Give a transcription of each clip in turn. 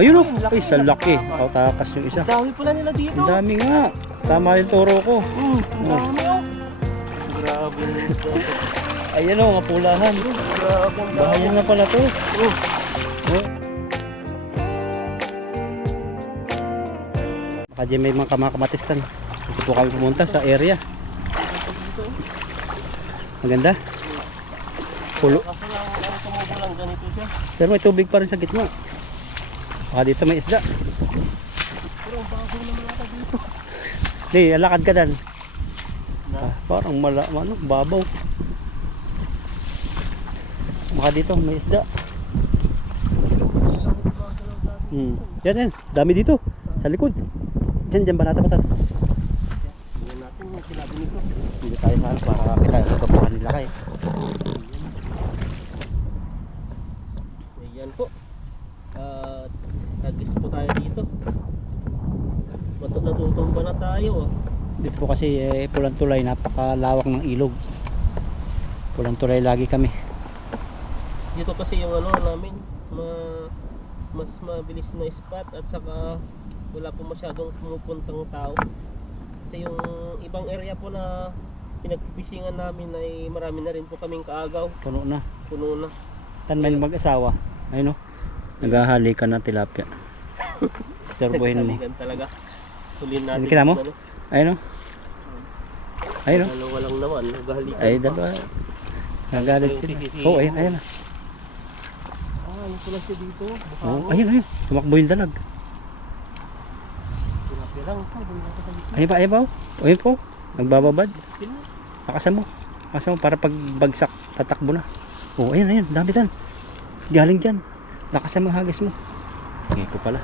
Ayun o. Ay, sa laki. O, takas yung isa. Ang dami pala nila dito. Ang dami nga. Tama yung turo ko. Ang dami oh. Grabe na ito. Ayan o, mga pulahan. Grabe ang dami. Bahayan na pala to. Oh. Baka dyan may mga kamatistan. Dito po kami pumunta sa area. Maganda. Pulo. Kasi ang tumubulang ganito siya. Pero may tubig pa rin sa gitna. Baka dito may isda. Pero ang bago naman ata dito. Di, alakad ka dan. Parang babaw. Baka dito may isda. Yan. Dami dito. Sa likod. Diyan ba natapatan? Tingnan natin yung sinabi nito. Hindi tayo saan para kita yung kapuhan nila kayo. Ayan po. At nagis po tayo dito. Natutumba na tayo. Dito po kasi pulang tulay, napakalawak ng ilog. Pulang tulay lagi kami. Dito kasi yung ano namin, mas mabilis na spot at saka wala po masyadong pumupuntang tao. Kasi yung ibang area po na pinagpipishingan namin ay marami na rin po kaming kaagaw. Puno na. Puno na. Tan may mag-asawa. Ayun o. Naghahalikan ng tilapia. Istorbohin mo. Nagkaligan talaga. Tulin natin. Kita mo? Ano. Ayun o. Ayun o. Dalawa lang naman. Naghahalikan. Ay, dalawa. Nagalit sila. Oo, ayun na. Ano pala siya dito? Oh, ayun. Tumakbo yung dalag. Lang po. Ayun pa. Ayun po. Nagbababad. Lakasan mo para pag bagsak tatakbo na. Oh, ayun. Dami tan. Galing dyan. Lakasan mo hagis mo. Ngayon ko pala.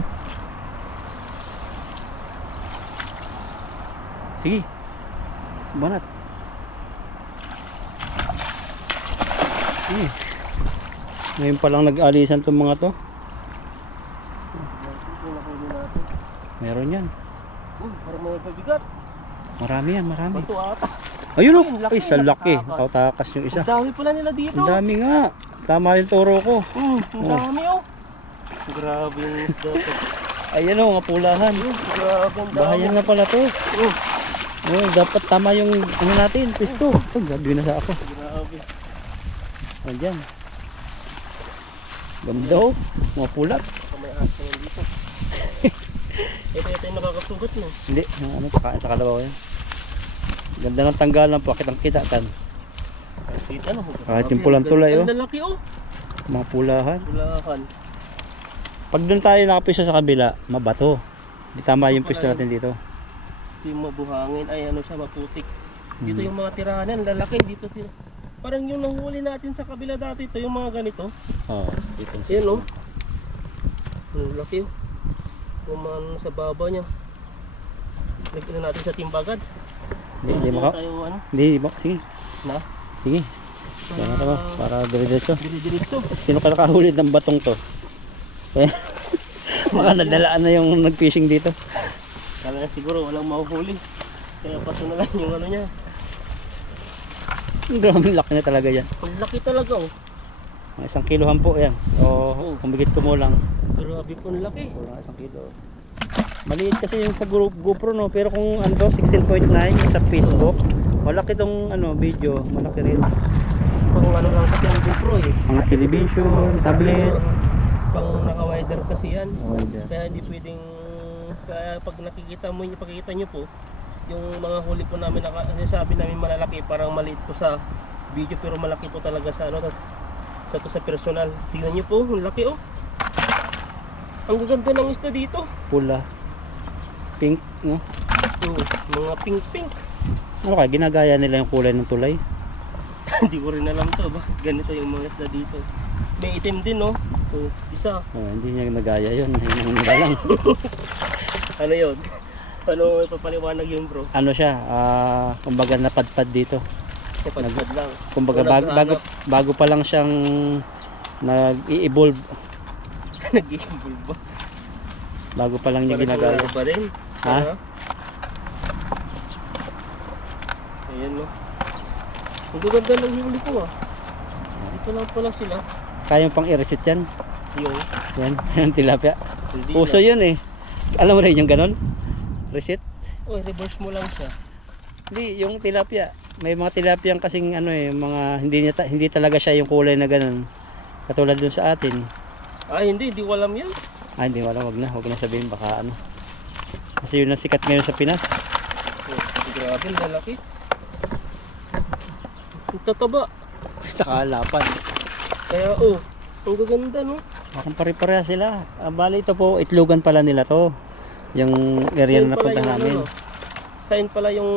Sige. Banat. Ngayon pa lang nag-alisan itong mga to. Meron yan. Parang mga pabigat. Marami yan. Bato ata. Ayun o. Ay, Ay, sa laki. Takas yung isa. Ang dami pala nila dito. Ang dami nga. Tama yung turo ko. Ang dami oh. Grabe yung isda to. Ayan o, mga pulahan. Grabe ang dami. Bahayan na pala to. Dapat tama yung ano natin, pisto. Gabi na sa ako. Grabe. Ayan. Ganda o. Mga pulat. Baka may asa yan dito. Ito yung nakakasugat no. Hindi. Ano, kakain sa kalabaw yan. Ganda ng tanggalan po. Kitang kita kan. Kita no. Kahit yung pulang tulay oh. Ang lalaki oh. Mga pulahan. Pulahan. Pag doon tayo nakapisto sa kabila, mabato. Hindi tama yung pisto natin dito. Ito yung mabuhangin. Ay ano siya, maputik. Dito yung mga tirahan yan. Lalaki dito. Parang yung nahuli natin sa kabila dati. Ito yung mga ganito. Oo. Ayan oh. Ang laki oh. Kuman sa baba niya. Lagyan na natin sa timbagan. Hindi mo ka? Tayo, ano? Hindi mo. Sige. Na? Sige. Para ito para dire-diretso. Dire-diretso. Sino ka nakahuli ng batong to? Baka nadalaan na yung nag-fishing dito. Kala na siguro walang mahuhuli. Kaya pato na lang yung ano niya. Grabe laki na talaga yan. Ang laki talaga oh. Mga 1 kilohan po yan. O kumigit ko mo lang. Grabe po ang laki. Wala 1 kilo. Maliit kasi yung sa GoPro no. Pero kung ano 16.9 sa Facebook, malaki tong ano video, malaki rin. Pang ano lang kasi ang GoPro eh. Mga television, tablet. Pang naka-wider kasi yan. Wider. Kaya hindi pwedeng, kaya pag pakikita nyo po, yung mga huli po namin, sabi namin malalaki, parang maliit po sa video pero malaki po talaga sa ano, sa personal. Tingnan nyo po, ang laki oh. Ang gaganda ng isda dito. Pula. Pink, no? Mga pink-pink. Ano kaya, ginagaya nila yung kulay ng tulay? Hindi ko rin alam to, bakit ganito yung mga isda dito. May itim din no? Isa. Hindi niya nagaya yun, hinihintay lang. Ano yun? Paano ipapaliwanag yun bro? Ano siya, kumbaga napadpad dito. Napadpad lang. Kumbaga bago pa lang siyang nag-i-evolve. Nag-i-evolve ba? Bago pa lang niya ginagaya. Pa rin? Ha? Ayan no. Ang gaganda ng huli ko ah. Dito lang pala sila. Kayang pang i-reset yan. Yung Yan, yung tilapia. Hindi Uso na. yun eh. Alam mo rin yung ganon? Reset? Uy, reverse mo lang siya. Hindi, yung tilapia. May mga tilapia kasing ano eh, mga hindi talaga siya yung kulay na ganon. Katulad dun sa atin. Hindi ko alam yan. Hindi wala, wag na sabihin baka ano. Kasi yun ang sikat ngayon sa Pinas. Grabe, lalaki. Ang tataba. Saka lapad. Kaya ang gaganda no. Parang pare-pareha sila. Bali ito po, itlogan pala nila to. Yung area na napunta namin. Sign pala yung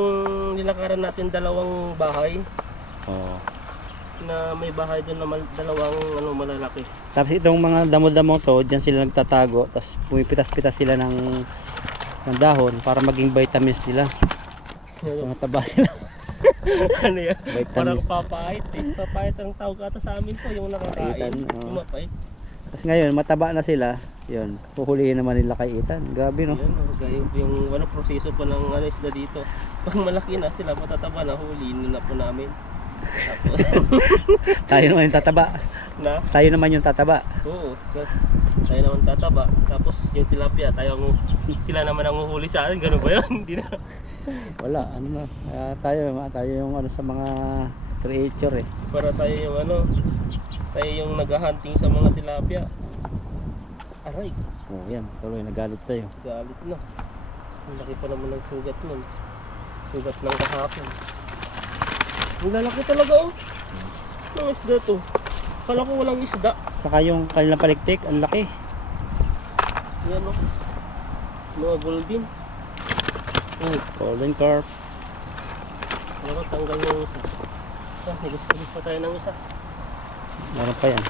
nilakaran natin dalawang bahay. Oo. Na may bahay doon na dalawang malalaki. Tapos itong mga damo-damo to, diyan sila nagtatago. Tapos pumipitas-pitas sila ng dahon para maging vitamins nila. Mga taba nila. Ano yan? Parang Vitamins. papait eh. Papait ang tawag ata sa amin to, yung nakakain. Kaitan, oo. Yung mapait. Tapos ngayon, mataba na sila. Yun, huhulihin naman nila kay Ethan. Grabe no? Yan, yung proseso pa ng isda dito. Pag malaki na sila, matataba na, huliin na po namin. Tapos, Tayo naman yung tataba. na? Tayo naman yung tataba. Oo. Tayo naman tataba. Tapos yung tilapia, sila naman ang huhuli sa atin. Ganun ba yun? Hindi na. Wala, ano na. Tayo yung ano sa mga creature eh. Para tayo yung naghahunting sa mga tilapia. Aray, Oh, yan. Tuloy nagalit sa'yo. galit na. Ang laki pa naman ng sugat nun. Sugat ng kahapon. Ang lalaki talaga ng isda to. Kala ko walang isda. Saka yung kanilang paliktik, ang laki. Yan mga golden. Golden carp. Kala ko tanggal yung isa. Nagis pa tayo ng isa. Meron pa yan.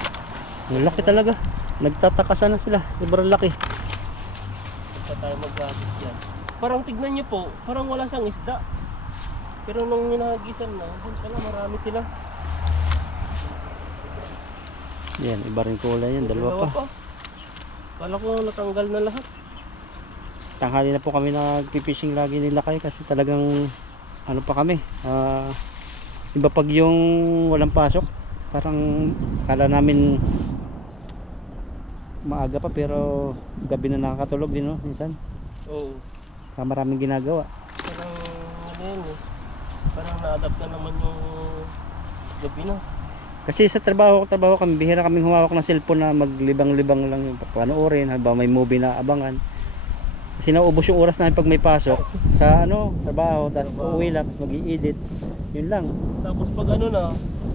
Ang laki talaga. Nagtatakasan na sila. Sobrang laki. Pa tayo mag-gatis yan. Parang tignan nyo po, parang wala siyang isda. Pero nung minagisan na, dun pala marami sila. Yan, iba rin kulay yan. Dalawa pa. Kala ko natanggal na lahat. Tanghali na po kami nagpipishing lagi nila kayo kasi talagang ano pa kami. Iba pag yung walang pasok. Parang kala namin maaga pa pero gabi na nakakatulog din no minsan. Oo. Kaya maraming ginagawa. Parang ano yun eh. Parang na-adapt na naman yung gabi na. Kasi sa trabaho kami, bihira kaming humawak ng cellphone na maglibang-libang lang yung panoorin, halimbawa may movie na abangan. Kasi naubos yung oras namin pag may pasok sa trabaho, tapos uuwi lang, mag-i-edit. Yun lang. Tapos pag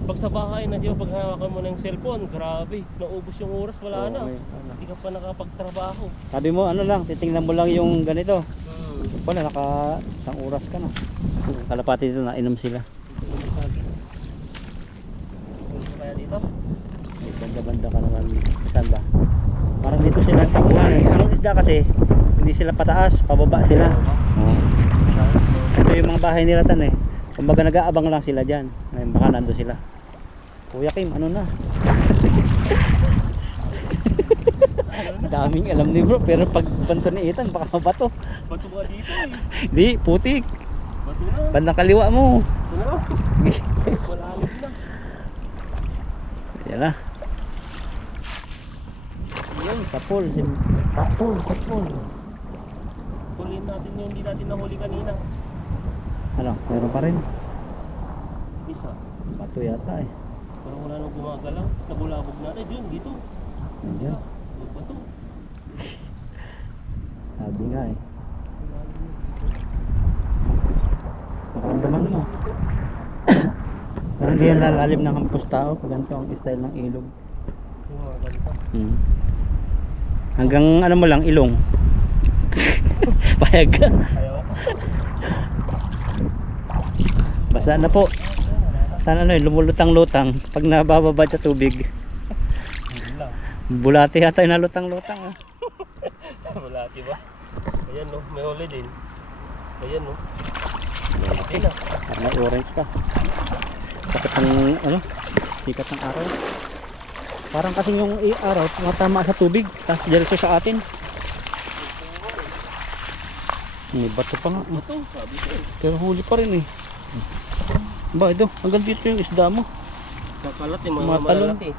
pag sa bahay na di ba, pag hawakan mo ng cellphone, grabe, naubos yung oras, wala na. Hindi ka pa nakapagtrabaho. Sabi mo lang, titingnan mo lang yung ganito. Hmm. Wala, isang oras ka na. Kalapati dito, nainom sila. Kaya dito? May banda-banda ka naman. Saan ba? Parang dito sila takuhan. Anong isda kasi, hindi sila pataas, pababa sila. Ito yung mga bahay nila tan eh. Kumbaga nag-aabang lang sila dyan. Ngayon baka nando sila. Kuya Kim, ano na? Daming alam ni bro, pero pag banto ni Ethan, baka mabato. Bato ba dito eh? Di, putik. Bato na. Bandang kaliwa mo. Ito na. Wala na. Yan na. Yan, sapol. Sapol. Huliin natin yung hindi natin nahuli kanina. Ano, meron pa rin. Isa. Bato yata eh. Parang wala nang gumagalaw. Nabulabog natin. Yun, dito. Ayan. Yung bato. Sabi nga eh. Nakaramdaman mo. Parang ganyan lalalim ng hampos tao pag ganito ang style ng ilog. Yung mga ganito. Hanggang ano mo lang, ilong. Payag ka. Ayaw. Basa na po. Lumulutang-lutang pag nabababad sa tubig. Hindi lang. Bulati yata yung nalutang-lutang. Wala, diba? Ayan no, may huli din. Ayan no. Ayan na. Parang may orange pa. Sakit ng sikat ng araw. Parang kasi yung araw tumatama sa tubig, tapos diretso sa atin. May bato pa nga. Bato, sabi ko eh. Pero huli pa rin eh. Ba ito, hanggang dito yung isda mo. Kakalat yung mga Mga talon. malalaki.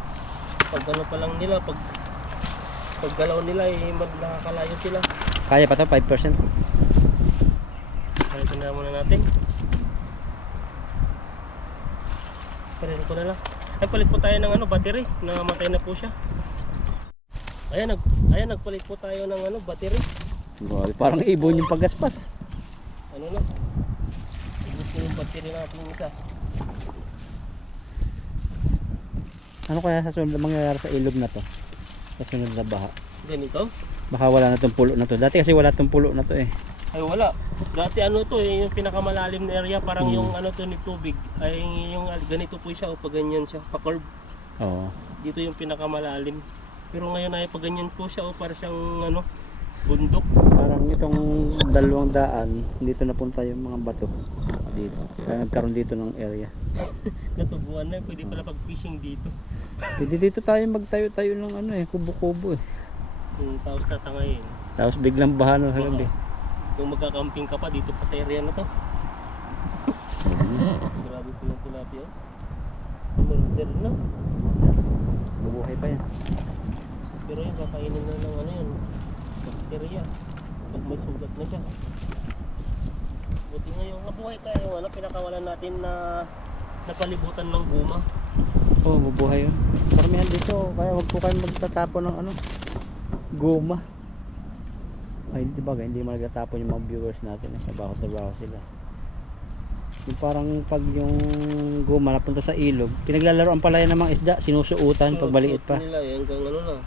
Pag ano pa lang nila, pag Pag galaw nila eh, nakakalayo sila. Kaya pa to, 5%. Kaya tingnan muna natin. Parin ko na lang. Ay, palit po tayo ng battery. Namatay na po siya. Ayan, nagpalit po tayo ng battery. Grabe, parang ibon yung paggaspas. Ano na? Ibig ko yung battery natin yung isa. Ano kaya sa sunod na mangyayari sa ilog na to? Sa sunod na baha. Ganito? Baka wala na tong pulo na to. Dati kasi wala tong pulo na to eh. Ay wala. Dati to yung pinakamalalim na area. Parang yung to ni tubig. Ay yung ganito po siya o pag ganyan siya. Pa-curve. Oo. Dito yung pinakamalalim. Pero ngayon ay pag ganyan po siya o para siyang bundok. Parang itong dalawang daan, dito napunta yung mga bato. Dito. Kaya nagkaroon dito ng area. Natubuan na. Pwede pala pag-fishing dito. Pwede dito tayo magtayo-tayo ng kubo-kubo eh. Tapos tatangayin. Tapos biglang baha no sa gabi. Kung magkakamping ka pa dito pa sa area na to. Grabe po yung tilapia. Murder na. Bubuhay pa yan. Pero yung kakainin na ng yun. Bacteria. Pag may sugat na siya. Buti ngayon nabuhay tayo pinakawalan natin na napalibutan ng guma. Oo, bubuhay yun. Paramihan dito, kaya wag po kayo magtatapon ng guma. Ay, di ba, hindi mo nagtatapon yung mga viewers natin. Trabaho sila. Yung parang pag yung guma napunta sa ilog, pinaglalaroan pala yan ng mga isda, sinusuutan pag maliit pa. Nila, hanggang na.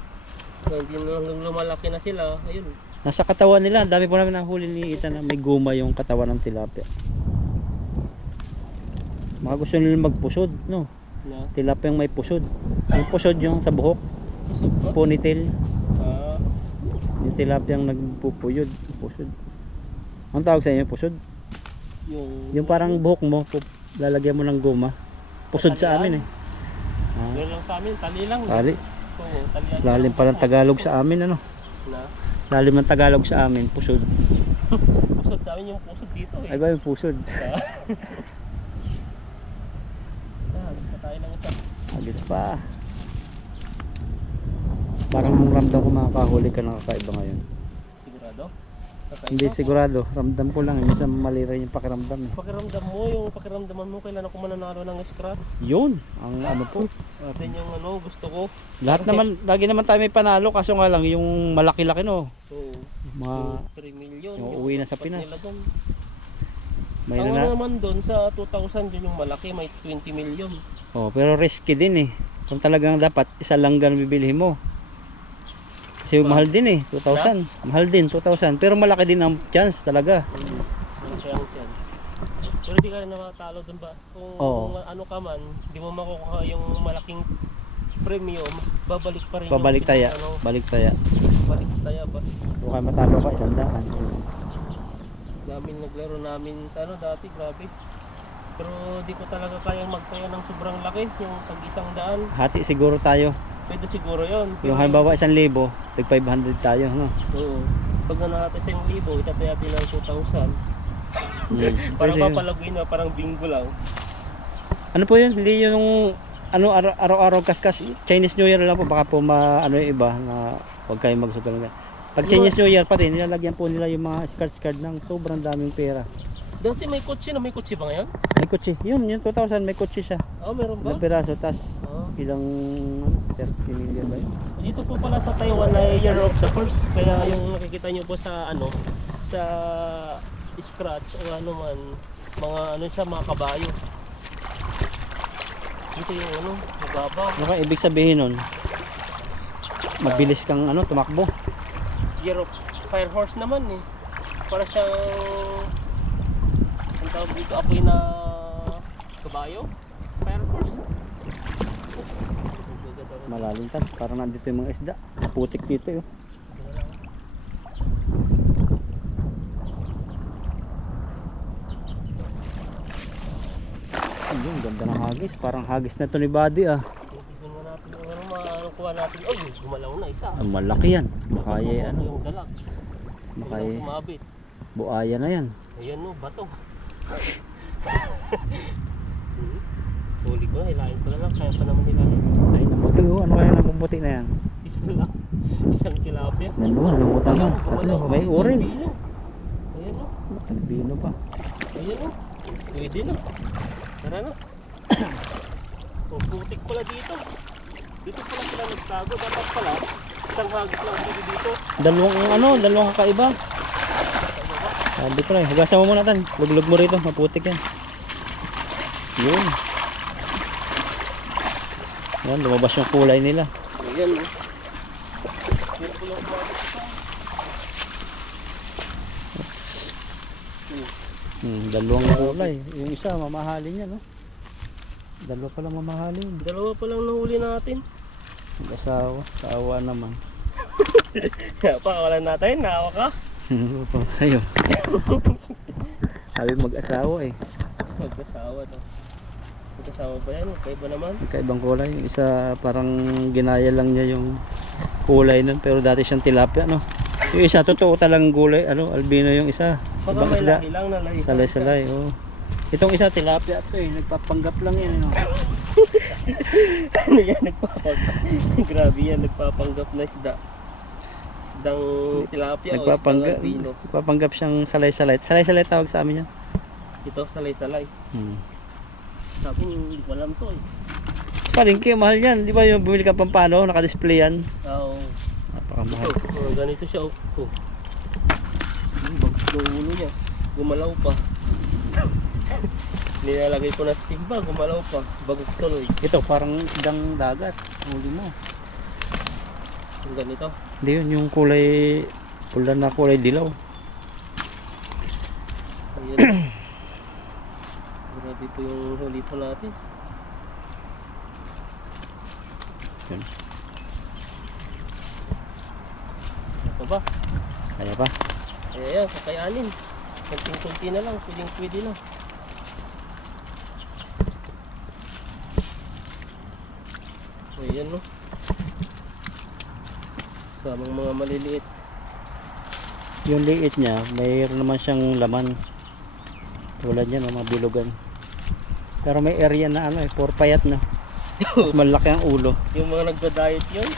Hanggang lumalaki na sila, ayun. Nasa katawan nila, dami po namin nahuli ni Ethan na may guma yung katawan ng tilapia. Mga gusto nila magpusod, no? Na? Tilapia yung may pusod. Yung pusod yung sa buhok, ponytail. Yung tilapia yung nagpupuyod, pusod. Ang tawag sa inyo, pusod? Yung parang buhok mo, lalagyan mo ng guma. Pusod sa amin eh. Meron lang sa amin, tali lang. Tali. Oo, talian. Lalim pa ng Tagalog sa amin, ano? Na? Lalim ng Tagalog sa amin, pusod. Pusod sa amin yung pusod dito eh. Ay ba yung pusod? Patay lang isa. Agis pa. Parang ramdam ko makakahuli ka ng kakaiba ngayon. Sigurado? Hindi sigurado, ramdam ko lang, minsan mali rin yung pakiramdam eh. Yung pakiramdaman mo, kailan ako mananalo ng scratch? Yun, ang po. Yan yung gusto ko. Lahat naman, lagi naman tayo may panalo, kaso nga lang yung malaki-laki no. So, Mga 3 million. uuwi na sa dapat Pinas. nila dun. may Ang na. naman doon sa 2,000 yun yung malaki, may 20 million. Oh, pero risky din eh. Kung talagang dapat isa lang gan bibilihin mo. Kasi mahal din eh, 2,000. Mahal din 2,000, pero malaki din ang chance talaga. Malaki ang chance. Pero di ka rin nakatalo dun ba? Kung ano ka man, di mo makukuha yung malaking premium, babalik pa rin Babalik taya, balik taya. Balik taya ba? Kung kayo matalo ka, 100. Namin naglaro namin sa dati, grabe. Pero di ko talaga kayang magtaya ng sobrang laki, yung tag 100. Hati siguro tayo. Pwede siguro yun. Yung halimbawa 1,000, tag 500 tayo, no? Oo. Pag nanakata sa 1,000, itataya din ng 2,000. Parang Pwede yun. papalaguin na, parang bingo lang. Ano po yun? Hindi yung araw-araw kaskas. Chinese New Year lang po, baka po yung iba na huwag kayong magsugal. Pag Chinese New Year pati, nilalagyan po nila yung mga card ng sobrang daming pera. Dati may kotse na, may kotse ba ngayon? May kotse. Yung 2,000 may kotse siya. Meron ba? Ilang piraso, tas Oo. ilang 30 million ba yun? Dito po pala sa Taiwan na Year of the Horse. Kaya yung nakikita nyo po sa sa scratch o man, mga kabayo. Dito yung mababaw. Ano ibig sabihin nun? Mabilis kang tumakbo. Year of Fire Horse naman eh. Para siyang ang tawag dito, apoy na kabayo. Fire Horse. Malalim tan, parang nandito yung mga isda. Putik dito yun. Ayun, ganda ng hagis. Parang hagis na to ni Buddy ah. Tignan natin yung kuha natin. Oh, gumalaw na isa. Ang malaki yan. Makaya Yung dalag. makaya Kumabit. buaya na yan. Ayan bato. Huli ko na, hilahin ko na lang. Kaya pa naman hilahin. Ay naku, ano kaya puti na yan? Isa lang. Isang tilapia. Dalawa, lumutan na. Tatlo, may orange. Ayan o. Albino pa. Ayan o. Pwede na. Tara na. O, putik pala dito. Dito pala sila nagtago. Dapat pala, isang hagis lang dito. Dalawang kakaiba. Sabi ko na, hugasan mo muna tan. Luglog mo rito, maputik yan. Yun. Yan, lumabas yung kulay nila. Ayan o. Dito pala kumabot ito. Dalawang kulay. Yung isa, mamahalin yan, no? Dalawa pa lang mamahalin. Dalawa pa lang nahuli natin. Mag-asawa. Asawa naman. Kaya pa, kawalan natin. Naawa ka. Sa'yo. Sabi mag-asawa eh. Magkasawa to. Magkasawa ba yan? Kaiba naman. Magkaibang kulay. Yung isa parang ginaya lang niya yung kulay nun. Pero dati siyang tilapia, no? Yung isa, totoo talagang gulay. Albino yung isa. Baka Ibang may isda. lahi lang na lahi. Salay-salay, oh. Itong isa, tilapia to eh. Nagpapanggap lang yan, no? Ano yan? Nagpapanggap. Grabe yan. Nagpapanggap na isda. Isdang tilapia o isdang albino. Nagpapanggap siyang salay-salay. Salay-salay tawag sa amin yan. Ito, salay-salay. Sabi niyo, hindi ko alam to eh. Palengke, mahal yan. Di ba yung bumili ka pampano, naka-display yan? Oo. Napakamahal. Ganito siya. Oh. Bagus yung ulo niya. Gumalaw pa. Nilalagay ko na sa timba, gumalaw pa. Bagus tuloy. Ito, parang isdang dagat. Huli mo. Yung ganito. Hindi yun, yung kulay, pula na kulay dilaw. Ayan. Grabe po yung huli po natin. Yun. Ano ba? Kaya pa? Ayan, kakayanin. Kunting-kunti na lang, pwede na. Ayan no. Samang mga maliliit. Yung liit niya, mayroon naman siyang laman. Tulad niya, mga bilugan. Pero may area na ano eh, for payat na. Mas malaki ang ulo. Yung mga nagda-diet yun,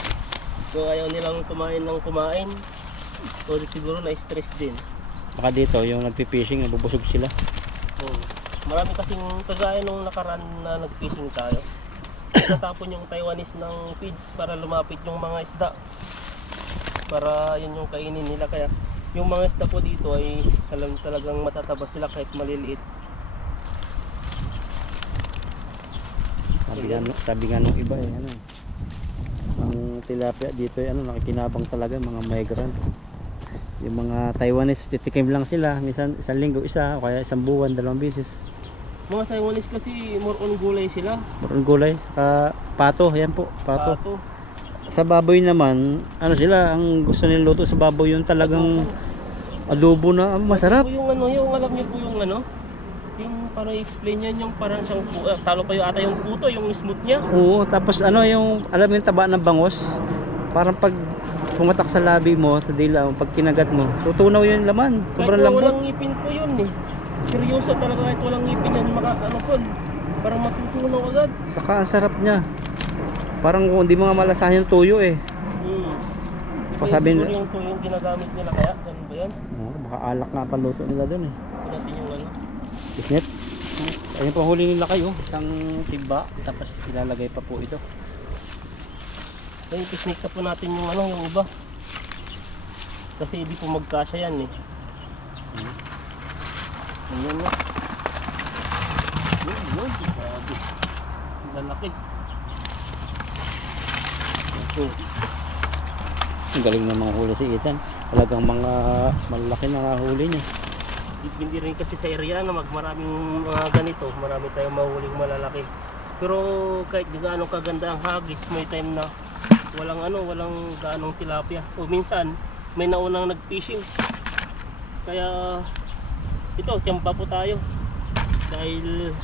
kung ayaw nilang kumain ng kumain, o siguro na-stress din. Baka dito, yung nagpipishing, nabubusog sila. Oh. Marami kasing kagaya nung nakaraan na nag-fishing tayo. Natapon yung Taiwanese ng feeds para lumapit yung mga isda. Para yun yung kainin nila. Kaya yung mga isda po dito ay talagang matataba sila kahit maliliit. Sabi nga nung iba eh, ano, ang tilapia dito ay ano, nakikinabang talaga mga migrant. Yung mga Taiwanese, titikim lang sila, minsan isang linggo isa, o kaya isang buwan, 2 beses. Mga Taiwanese kasi more on gulay sila. Meron gulay, saka pato, yan po, pato. Pato. Sa baboy naman, ano sila, ang gusto nila luto sa baboy yung talagang adobo na masarap. Yung ano, yung alam niyo po yung ano, yung parang i-explain yan, yung parang siyang talo pa yung ata yung puto, yung smooth niya. Oo, tapos ano yung, alam mo yung taba ng bangos, parang pag pumatak sa labi mo, sa dila mo, pag kinagat mo, tutunaw yung laman, sobrang Kahit na lambot. walang ngipin po yun eh. Seryoso talaga kahit walang ngipin yan, ano po, parang matutunaw agad. Saka ang sarap niya. Parang kung hindi mo nga malasahan yung tuyo eh. Iba Sabi yung siguro yung ginagamit nila kaya, ganun ba yan? Oo, baka alak nga paluto nila dun eh. Ito natin yung ano. Isnet. Ayun pa huli nila kayo, isang timba, tapos ilalagay pa po ito. Ayun, pisnik na po natin yung ano, yung iba. Kasi hindi po magkasya yan eh. Ayan na. Yun, grabe. Lalaki. Ang galing ng mga huli si Ethan. Talagang mga malaki na huli niya. Hindi rin kasi sa area na maraming mga ganito, marami tayong mahuling malalaki. Pero kahit gaano kaganda ang hagis, may time na walang gaanong tilapia. O minsan, may naunang nag-fishing. Kaya ito, tiyamba po tayo. Dahil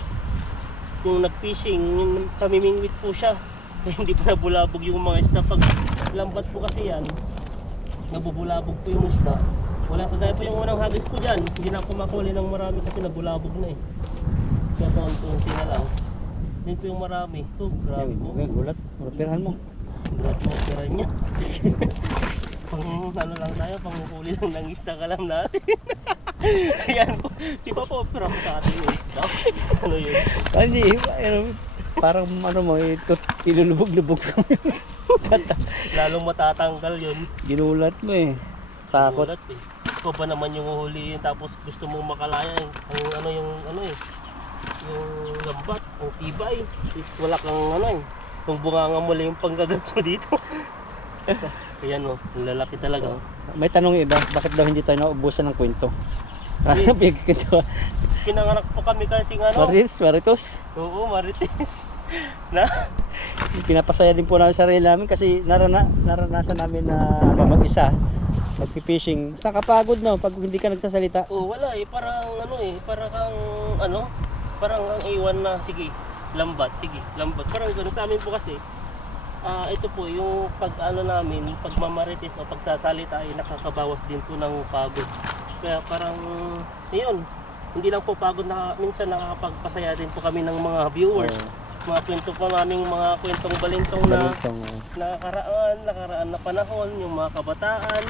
kung nag-fishing, pamimingwit po siya. Hindi pa nabulabog yung mga isda. Pag lambat po kasi yan, nabubulabog po yung isda. Wala pa tayo po yung unang hagis ko dyan. Hindi na ako makuli ng marami kasi nabulabog na eh. Kaya konti na lang. Yan po yung marami. Ito, grabe po. Okay, gulat. Pirahan mo. Lahat mo pera niya. Pang ano lang tayo, panghuli lang ng isda ka lang natin. Ayan po. Di ba po, pero sa atin yung isda. Ano yun? Hindi, parang ano mo, ito, ilulubog-lubog mo. Lalong matatanggal yun. Ginulat mo eh. Takot. Ulat eh. Ikaw ba naman yung huhulihin tapos gusto mong makalaya eh. Ang ano yung ano eh. Yung lambat, ang tibay. Wala kang ano eh. Kung bunganga mo lang yung panggagat mo dito. Ayan o, ang lalaki talaga. May tanong iba, bakit daw hindi tayo naubusan ng kwento? Pinagkito. Pinanganak po kami kasi ng ano. Maritos. Oo, Marites. Na? Pinapasaya din po namin sarili namin kasi naranasan namin na mag-isa magpi-fishing. Nakapagod no pag hindi ka nagsasalita. Oo, wala eh. Parang ano eh. Parang kang ano. Parang ang iwan na, sige, lambat. Sige, lambat. Parang ganun sa amin po kasi. Ito po, yung pag ano namin, yung pagmamarites o pagsasalita ay nakakabawas din po ng pagod. Kaya parang, yun, hindi lang po pagod na minsan nakakapagpasaya din po kami ng mga viewers. Mga kwento po namin, mga kwentong balintong na nakaraan na panahon, yung mga kabataan,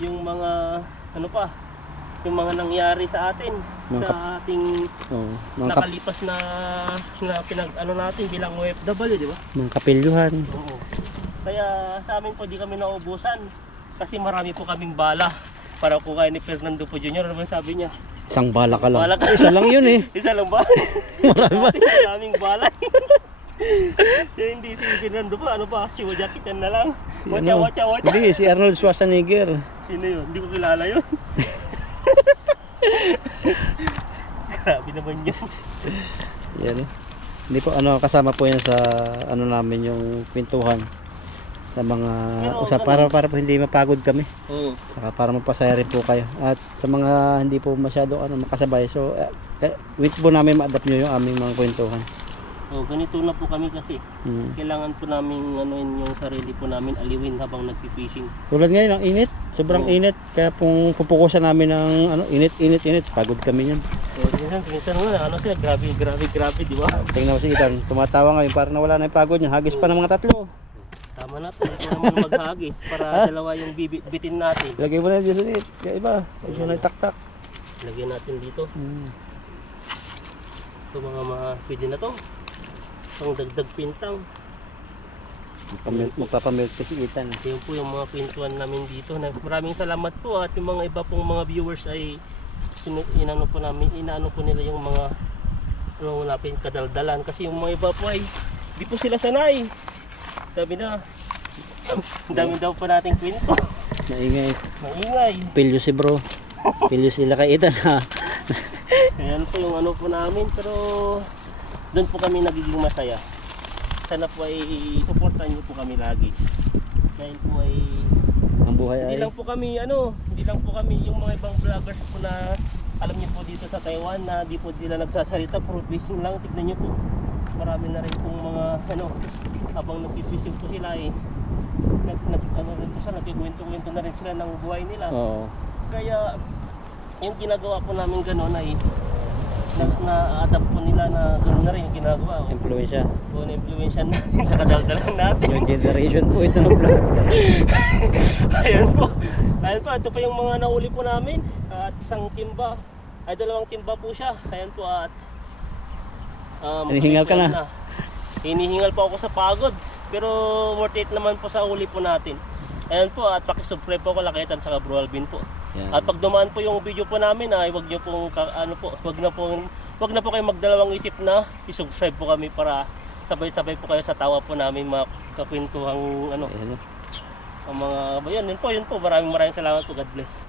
yung mga ano pa, yung mga nangyari sa atin, sa ating nakalipas na pinag ano natin bilang OFW, di ba? Mga kapilyuhan. Oo. Kaya sa amin po di kami naubusan kasi marami po kaming bala. Para kung kaya ni Fernando po Jr. Ano sabi niya? Isang bala ka lang. Bala ka. Isa lang yun eh. Isa lang ba? Marami ba? Maraming bala. Hindi si Fernando pa, ano pa? Si Wajakitan na lang. Wacha. Hindi, si Arnold Schwarzenegger. Sino yun? Hindi ko kilala yun. Grabe naman yun. Yan eh. Hindi po kasama po yan sa ano namin yung kwentuhan sa mga para po hindi mapagod kami. Oo. Saka para mapasaya rin po kayo. At sa mga hindi po masyado makasabay. So wait po namin ma-adapt nyo yung aming mga kwentuhan. Ganito na po kami kasi. Kailangan po namin yung sarili po namin aliwin habang nagpi-fishing. Tulad ngayon ang init. Sobrang init. Kaya pong pupukusan namin ng init. Pagod kami niyan. Minsan nga, siya, grabe, di ba? Tingnan mo si Ethan, tumatawa ngayon para nawala na yung pagod niya. Hagis pa ng mga tatlo. Tama na, ito naman maghagis para dalawa yung bitin natin. Lagay mo na dyan sa net. Kaya iba, huwag mo na itaktak. Lagyan natin dito. Ito mga pwede na to. Pang dagdag pintang. Magpapamilk ko si Ethan. Yun po yung mga pintuan namin dito. Maraming salamat po at yung mga iba pong mga viewers ay inaano po nila yung mga napin kadaldalan kasi yung mga iba po ay di po sila sanay. Dami daw po nating kwento. Maingay. Pilyo si bro. Pilyo sila kay Ethan ha. Ayan po yung ano po namin pero doon po kami nagiging masaya. Sana po ay supportan niyo po kami lagi. Dahil po ay ang buhay hindi lang po kami yung mga ibang vloggers po na alam niyo po dito sa Taiwan na di po sila nagsasalita, puro fishing lang. Tignan niyo po. Marami na rin pong mga habang nag-fishing po sila nagkikwento-kwento na rin sila ng buhay nila. Oo. Kaya yung ginagawa po namin gano'n ay na-adapt po nila na gano'n na rin yung ginagawa. Impluensya. Na-influensya natin sa kadaldalan natin. Yung generation po ito ng vlog. Ayan po, ito pa yung mga nahuli po namin. At isang timba, ay dalawang timba po siya. Ayan po at hinihingal ka na. Hinihingal po ako sa pagod. Pero worth it naman po sa huli po natin. Ayan po at pakisubscribe po ako Lakitan sa Bro Alvin po. Yan. At pag dumaan po yung video po namin ay wag niyo pong wag na po kayo magdalawang isip na i-subscribe po kami para sabay-sabay po kayo sa tawa po namin mga kakwentuhang ang mga yun po maraming salamat po. God bless.